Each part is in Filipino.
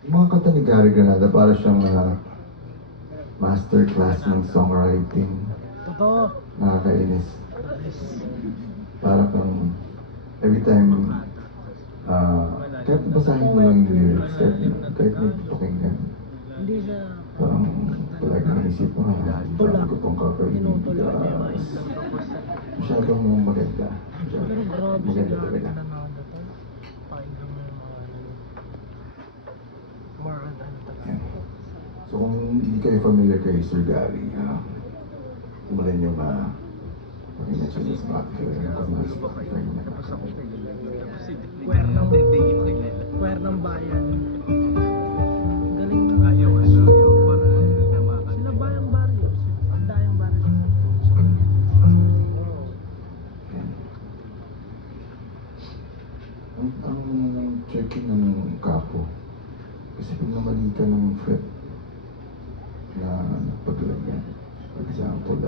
Yung mga kanta ni Gary Granada, para siyang masterclass ng songwriting. Totoo. Nakakainis. Para kang, every time, kahit basahin mo lang yung lyrics, kahit may pakinggan, Hindi siya parang palagi naisip mo, paano ko itong kakainin? Masyadong maganda. pero grabe si Maganda Gary talaga. Granada to. Pakinggan mo yung mga more on ano talaga. Yan. So kung hindi kayo familiar kay Sir Gary, simulan nyo pakinggan siya sa Spotify. Kwer ng bayan. Galing mo. Sila Bayang Barrios. Ang Dayang Barrios. Ang checking ng kapo, kasi kung namali ka ng fret na paglagyan, for example,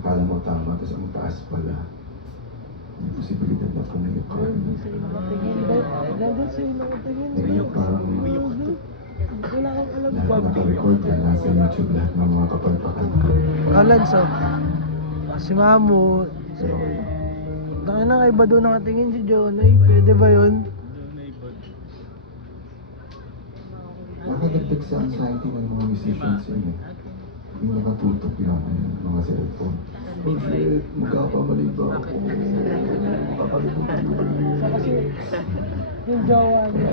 akala mo tama, tapos ang taas pala, may posibilidad na pumili ka. Ganda sa'yo nakatingin. Ngayon parang Wala kang alam lahat naka-record yan, nasa YouTube lahat ng mga kapalpakan. Alanso. Si Mamu. So, Tangin na, iba doon nakatingin si Jonay. Pwede ba yun? nakadagdag sa anxiety ng mga musicians yun eh. Hindi nakatutok yung mga cellphone. Oh shit, magkakamali ba ako? Makakalimutan ko ba yun? Kasi yung jowa niya.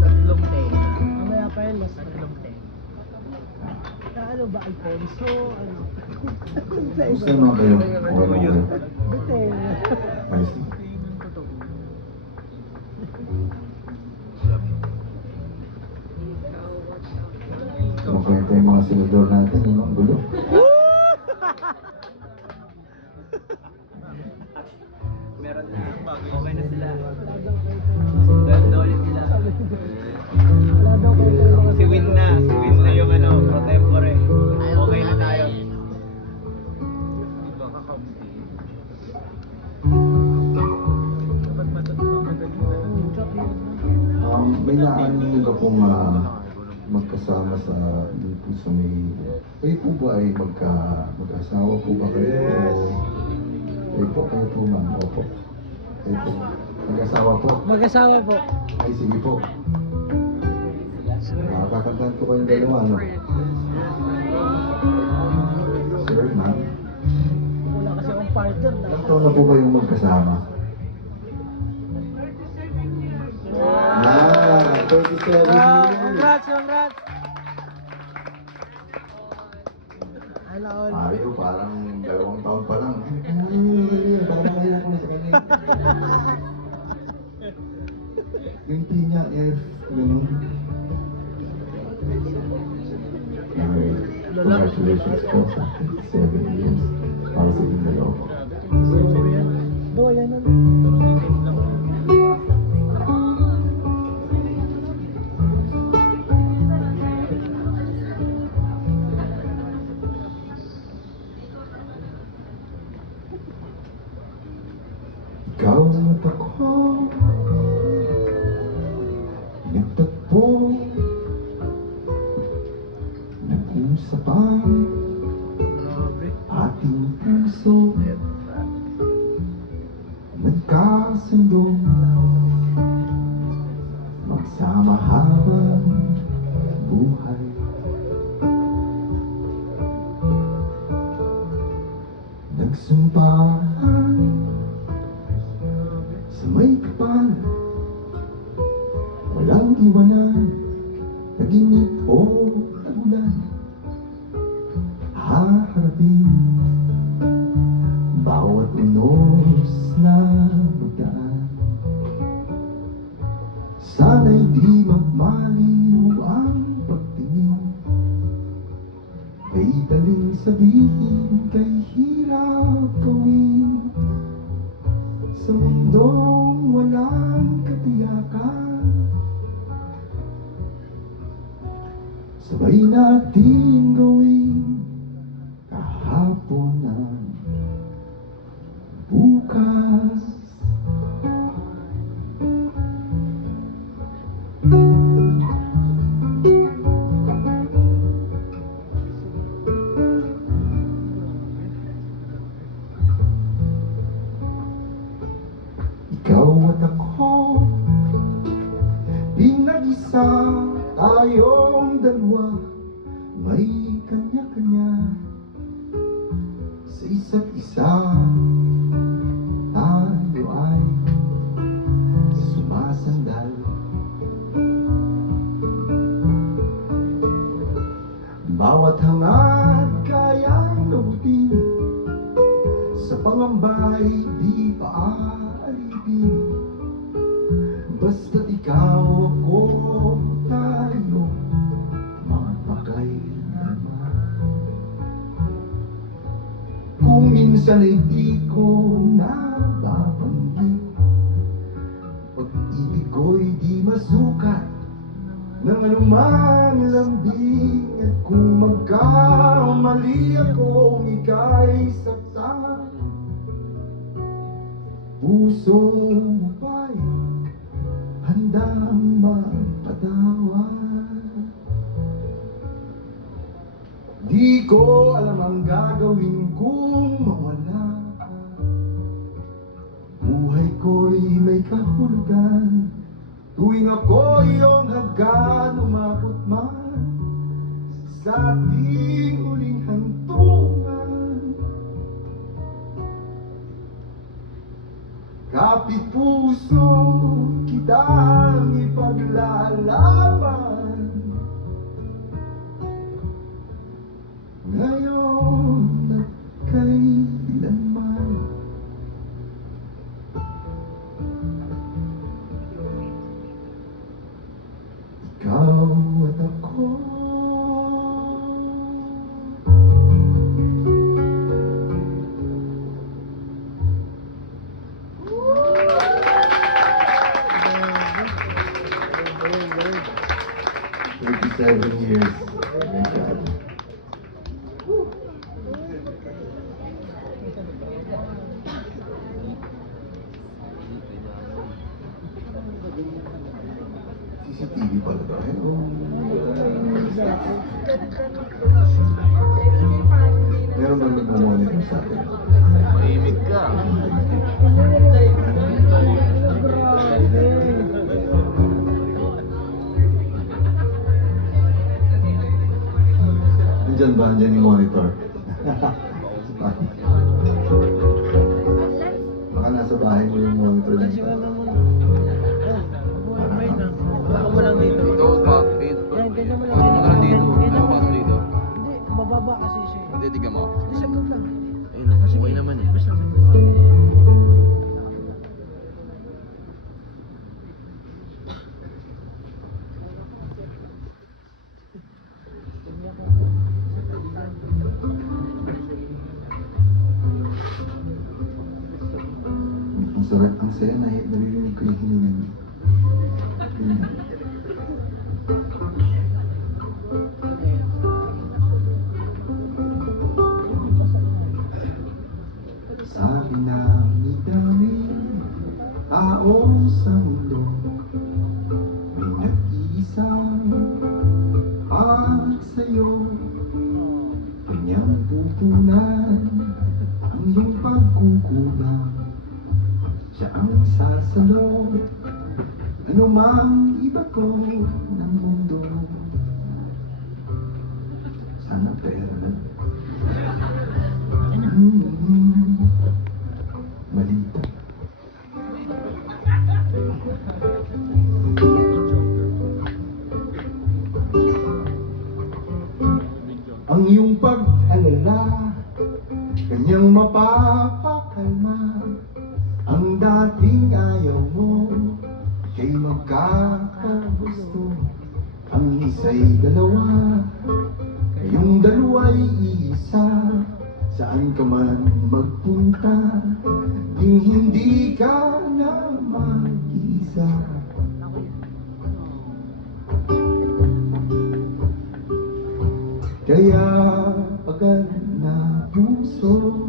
Tatlong take. Mamaya pa yun, mas Tatlong take. ano ba, Alfonso? Ano? Gusto naman kayo? Okay naman kayo? Bete. Ayos lang. Makwenta yung mga senador natin, yun ang gulo. Meron na. Okay na sila. Dahil na ulit sila. Wala daw kayo. Si Win na. Si Win na yung pro tempore. Okay na tayo. Diba kakaunti? May naanin nyo ba pong magkasama sa dito sa may... Kayo po ba ay mag-asawa po ba kayo? O kayo po ma'am? Opo. Kayo po. Mag-asawa po? Mag-asawa po. Ay sige po. Kakantahan ko kayong dalawa, no? Sir, ma'am? Wala kasi akong partner. Ilang taon na po kayong magkasama? 37 Congrats, congrats! Ano all? Mario, parang 2 taon pa lang. Parang ayaw ko na sa kanya. Yung pinya, ganun. Anyway, congratulations po sa 7 years para sa inyong dalawa po. Do, yan na. Ikaw at ako nagtagpo, nag-usapan Grabe. ating puso, nagkasundo, magsama habang buhay. Nagsumpahan sa may kapanan, walang iwanan, nag-init o tagulan, haharapin bawat unos na magdaan. Sana'y di magmaliw ang pagtingin, may daling sabihin kay hirap gawin. Sa mundong walang katiyakan, sabay natin gawin kahapon ang bukas. isa, tayong dalawa, may kanya-kanya. Sa isa't isa, tayo ay sumasandal. Bawat hangad kayang abutin, sa pangambay di paaalipin. Basta't ikaw, ako, tayo, magpakailanman. Kung minsan ay di ko nababanggit, pag-ibig ko'y di masukat ng anumang lambing. At kung magkamali akong ika'y saktan, puso mo ba'y handang magpatawad? Di ko alam ang gagawin kung mawala ka. Buhay ko'y may kahulugan tuwing ako iyong hagkan. Umabot man sa ating huling hantungan, kapit puso kitang ipaglalaban. Ngayon at kailanman. Ikaw at ako, "37 years." My God. CCTV pala to. Meron bang nagmamonitor sa atin? Mahimik ka. Nandyan ba? Andyan yung monitor? Baka nasa bahay mo yung monitor Kasi niya. ano mo na. Buhay na. Baka mo lang dito. Ito, cockpit. Yan, ganyan mo lang. Ano mo lang dito? Ganyan Ano mo ka lang. dito? Hindi, mababa kasi siya. Hindi, tiga mo. Hindi, saglit lang. Ayun, okay naman eh. Basta saglit. Ang sarap, ang saya na naririnig ko yung hininga niyo. Yun. Sabi na daming tao sa mundo, may nag-iisang sa'yo. Kanyang pupunan ang iyong pagkukulang. Siya ang sasalo, anumang iba ko ng mundo. Sana pera na. Malita. Ang iyong pag-alala, kanyang mapapakalma. Ang dating ayaw mo, kay magkakagusto. Ang isa'y dalawa, kayong dalawa'y isa. Saan ka man magpunta, ding hindi ka na mag-isa. Kaya pagkat na puso,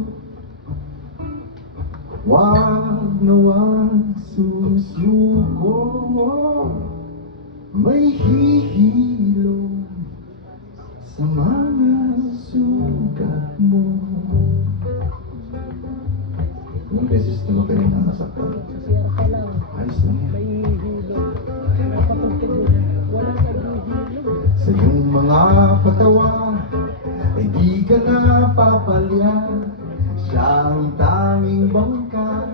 wag nawang susuko. May hihilo sa mga sugat mo. Ilang beses na ba kayo nakasaktan? Sasira ka lang. Ayos lang yan. May hilo. Napatugtog yun. mga patawa ay di ka na papalya. Siya ang tanging bangka,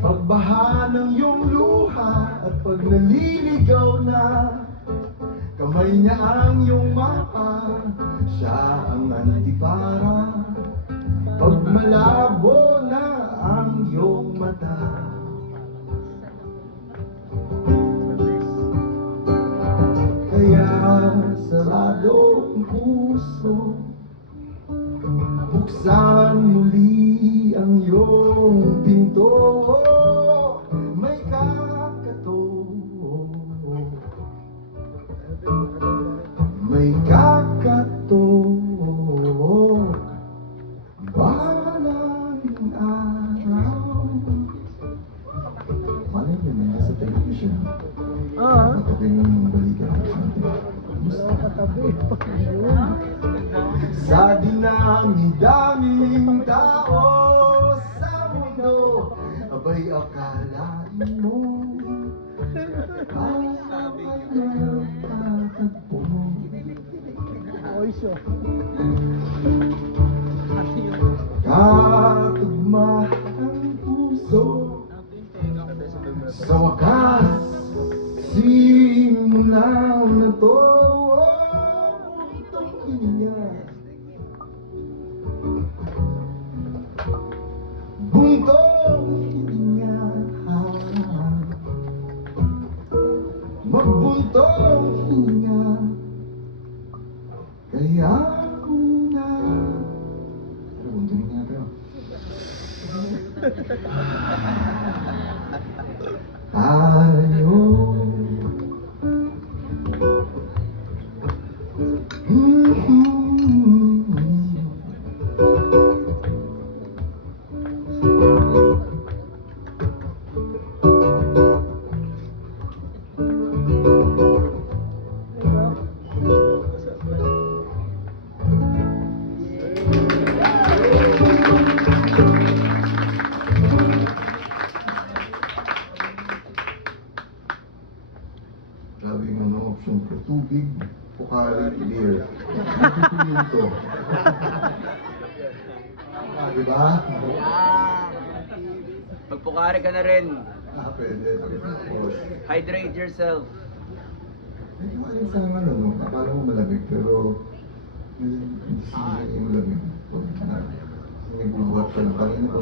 pagbaha ng iyong luha. At pag naliligaw na, kamay niya ang iyong mapa. Siya ang antipara, pag malabo na ang iyong mata. Kaya sarado ang puso, buksan muli ang iyong pinto. May kakato, may kakato, balang araw. Malay mo, nasa television. Katabi ng balikan sa atin. Katabi pa yun. Sa dinami-daming tao sa mundo, abay akalain mo ay nakatagpo. Oy, so. Katugma ang puso, sa wakas simulan na to. Buntong hininga, buntong hininga, magbuntong hininga. Kaya una, ano buntong hininga bro? Tayo grabe yung option ko. Tubig, pukari, beer. Pipiliin ko. Diba? Magpukari ka na rin. Pwede. Tapos, Hydrate yourself. medyo malinsa nga no? Akala mo malamig, pero hindi siya malamig. Nagbubuhat ka lang. Kanina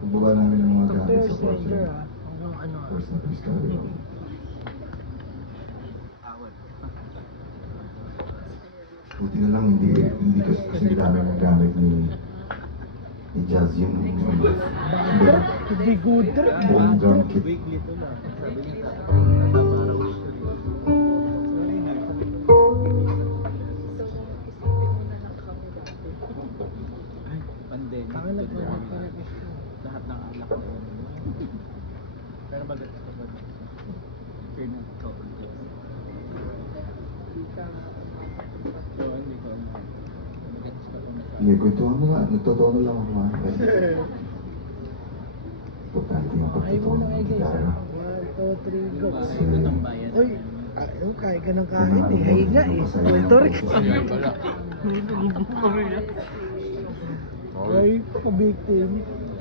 pagbaba namin ng mga gamit Doctor sa kotse. Stranger, ha? Hanggang ano. First na discovery. Buti na lang hindi kasi namin ang gamit ni Jazz yung Hindi good trip. buong drum kit. Pandemic. Lahat ng alak na yun. Pero maganda ka ba? So, hindi ko alam. Maganda ka pa Hindi, kwentuhan mo nga. Nagtotoo lang ako nga. Importante yung Ay pagtotoo mo na ng kayo guys. gitara. 1, 2, 3, go. Ikot ang bayan. Uy, kain ka ng kain eh. Hahinga eh. Kwento rin. Ay, pabiktim.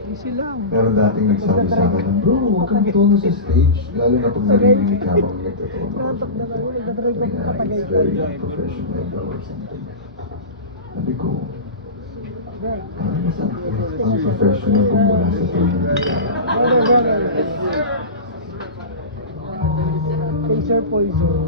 Easy lang. Meron dating nagsabi sa akin, bro, huwag kang tono sa stage. Lalo na pag narinig ka habang nagtotoo mo. Natak na lang. Nagtatry ko ng katagay. It's very unprofessional daw or something. Sabi ko, parang mas unprofessional kung wala sa tono ng gitara. Taser poison.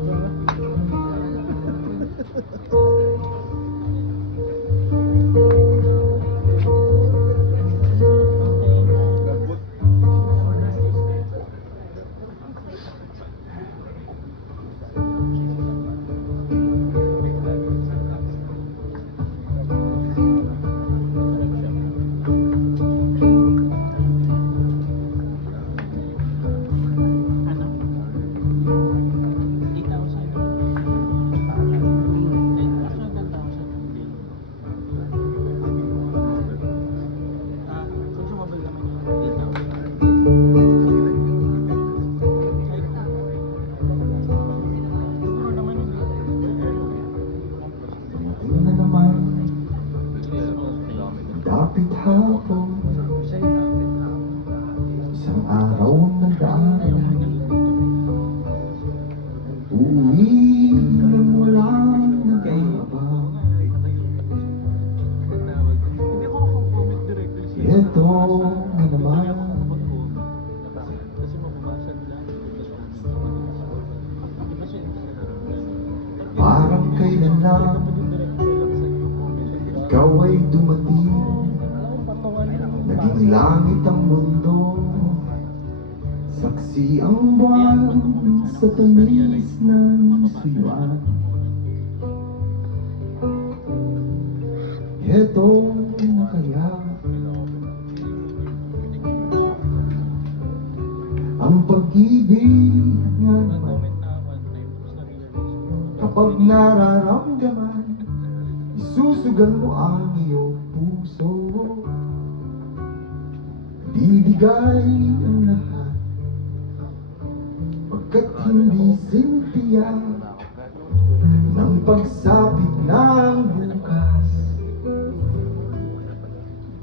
Tahimik ang mundo, saksi ang buwan sa tamis ng suyuan. Heto na kaya ang pag-ibig nga naman. Kapag nararamdaman, isusugal mo ang iyong puso. Bibigay ang lahat, pagkat hindi simpiya ng pagsapit ng bukas.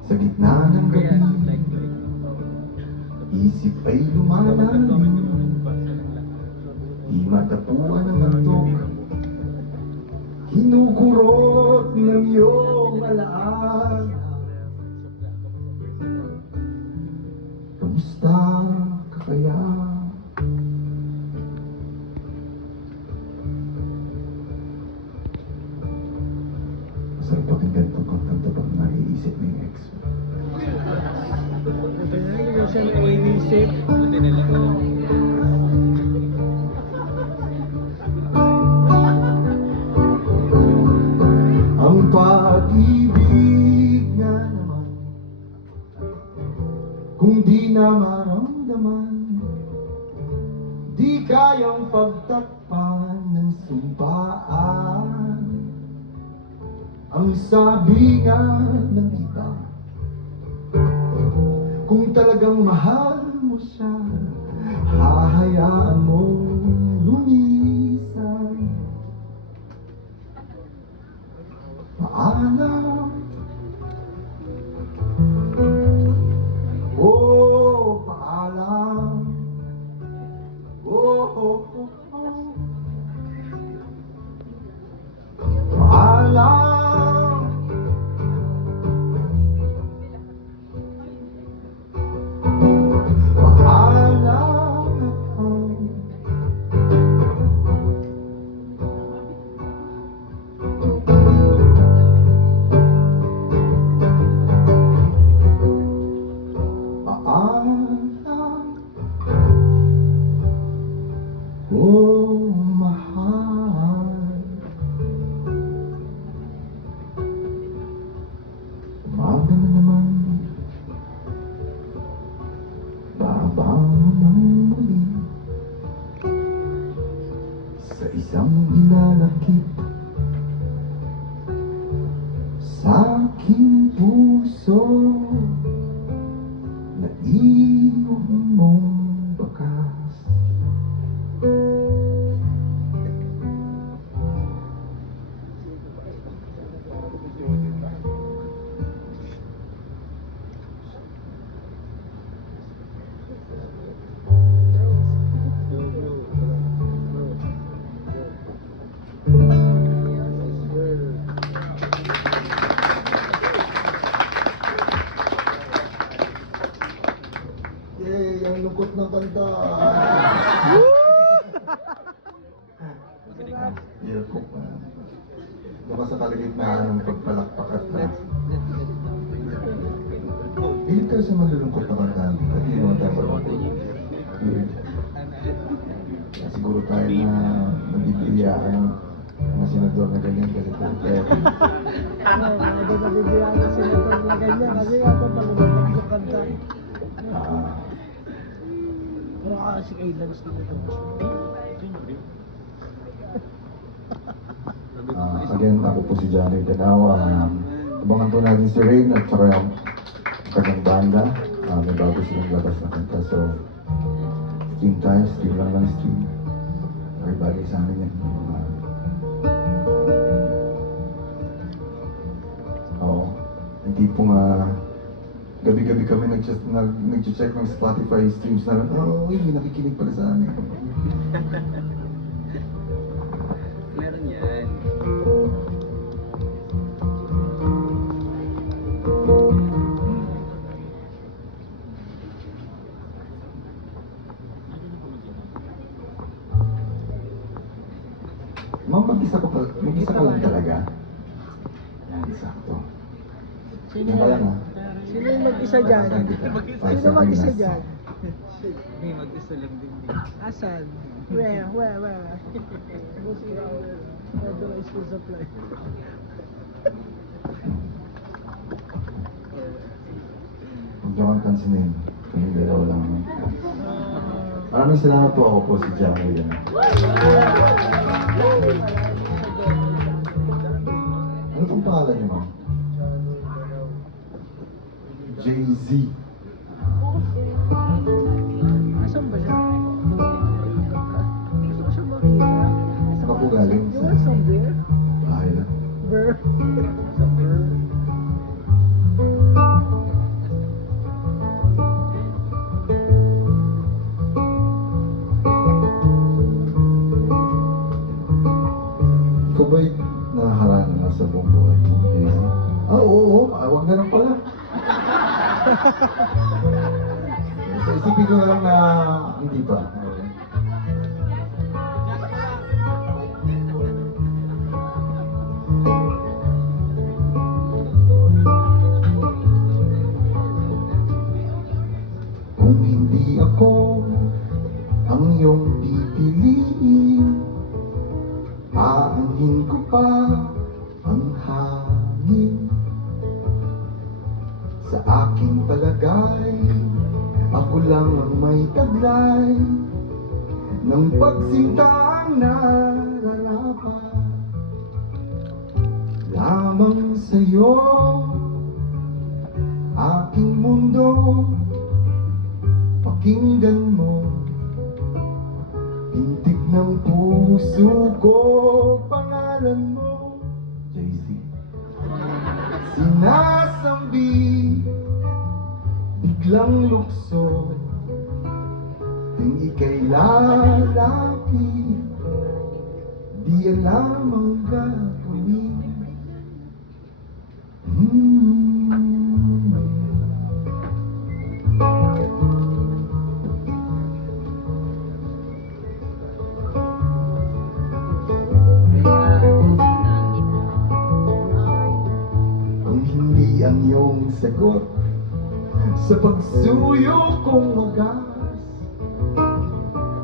Sa gitna ng gabi, isip ay lumalalim, di matapuan ang antok, hinukurot ng iyong alaala. Kamusta ka kaya? Masarap pakinggan to kung tanto pag naiisip mo yung ex mo. Hindi ko siya naiisip. Buti na lang. Ang pag-ibig nga naman, kung di na maramdaman, di kayang pagtakpan ng sumpaan. Ang sabi nga ng iba, kung talagang mahal mo siya, hahayaan mo lumisan. Paalam, oh paalam, oh paalam, oh mahal. Umaga na naman, babangon ng muli sa isang ilalakip sa aking puso na iyong mong bakas. Yay! Ang lungkot ng kanta! Hirap ko pa. Baka sa kalagitnaan ng pagpalakpak at hindi ka sa malulungkot na kanta. At hindi naman tayo malungkot. Weird. Kaya siguro tayo na nabibiyaan ng mga senador na ganyan kasi po. Kaya Hindi nabibiyaan na sila ito na ganyan. Kasi nga ito palulunod yung kanta. Pero kasi kay Lance dito ito. Again, ako po si Johnny Danao. Abangan po natin si Rain at saka yung kanyang banda. May bago silang labas na kanta. So, stream tayo, stream lang ng stream. Okay, bagay sa amin yan. Oo. Hindi po nga gabi-gabi kami nag-check ng Spotify streams na may nakikinig pala sa amin. Meron yan. Ma'am, mag-isa ka lang talaga. Yan, sakto. Sino Yan ka lang, yan? ha? Pero Sino yung mag-isa dyan? Saan kita? Sino mag-isa dyan? May mag-isa lang din. Asan? Where? Authorized to supply. Huwag niyo kang kansinin. Kami dalawa lang. Maraming salamat po, ako po si Jamie. Ano pong pangalan niyo, ma'am? Jay-Z. Asan ba siya? Gusto ko siya makita. Saan ka po galing? You want some beer? Bahay lang. Beer? Some beer? Ikaw ba'y naharana na sa buong buhay mo, Jay-Z? Oo. Huwag na lang pala. So, isipin ko na lang na hindi pa. Okay. Kung hindi ako ang iyong pipiliin, aanhin ko pa ang hangin. Sa aking palagay, ako lang ang may taglay ng pagsintang nararapat. Lamang sa'yo, aking mundo, pakinggan mo. Pintig ng puso ko, pangalan mo, Jay-Z. Sinasambi, biglang lukso, tuwing ika'y lalapit, di alam ang gagawin. Kung hindi ang iyong sagot sa pagsuyo kong wagas,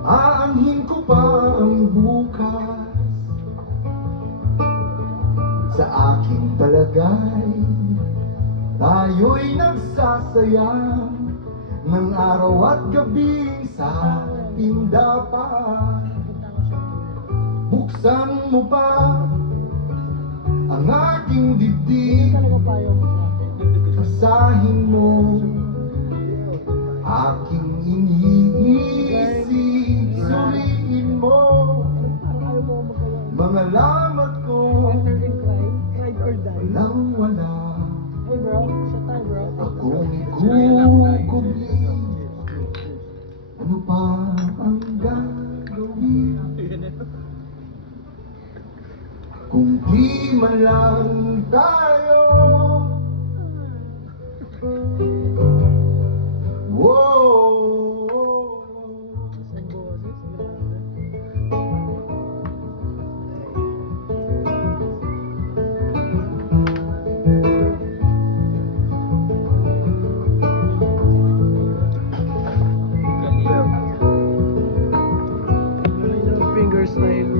aanhin ko pa ang bukas. Sa aking palagay, tayo'y nagsasayang ng araw at gabi sa ating dapat. Buksan mo pa ang aking Hindi dibdib, talaga payo mo sa akin. basahin mo aking iniisip, suriin mo Parang ayaw mo magawa. mga lamat ko, Partner in crime, ride or die. walang wala. Hey bro, sa tayo bro. Akong igugubli, ano pa ang gagawin? Kung di man lang tayo, wow. Isang boses, grabe. Finger style.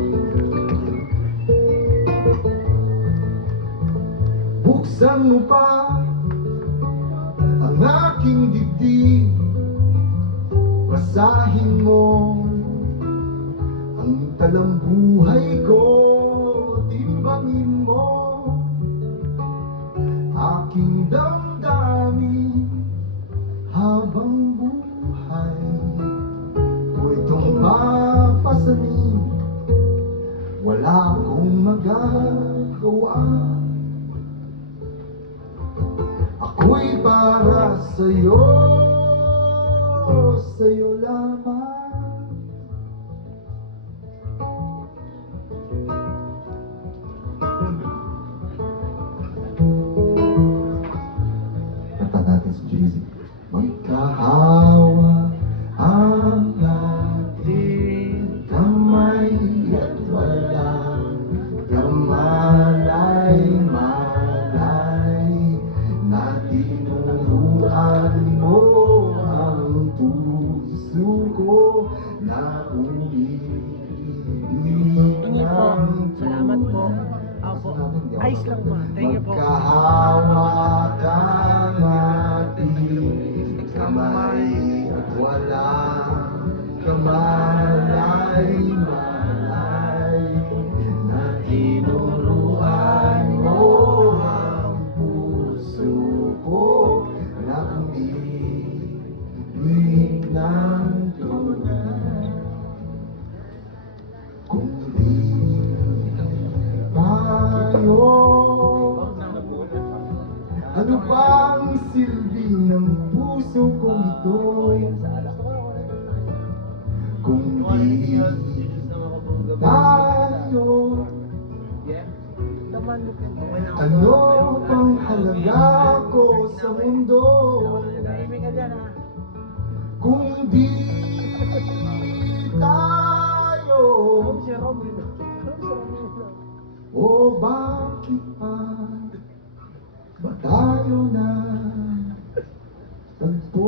Buksan mo pa ang aking dibdib, basahin mo ang talambuhay ko, timbangin mo aking damdamin habang buhay ko itong papasanin, wala akong magagawa. Ako'y para sa'yo, sa'yo lamang. Kanta natin si Jay-Z. Magkahawa ang ating kamay at walang kamalay-malay na tinuro na umiibig Hingi po. Salamat po. Opo. Ayos lang po. Thank you po. Magkahawakan ating kamay at walang kamalay-malay na tinuruan mo ang puso ko na umibig ng tunay. Kung di tayo, ano bang silbi ng puso kong ito? Kung di tayo, ano pang halaga ko sa mundo? Kung di tayo, o bakit pa ba tayo na tagpo?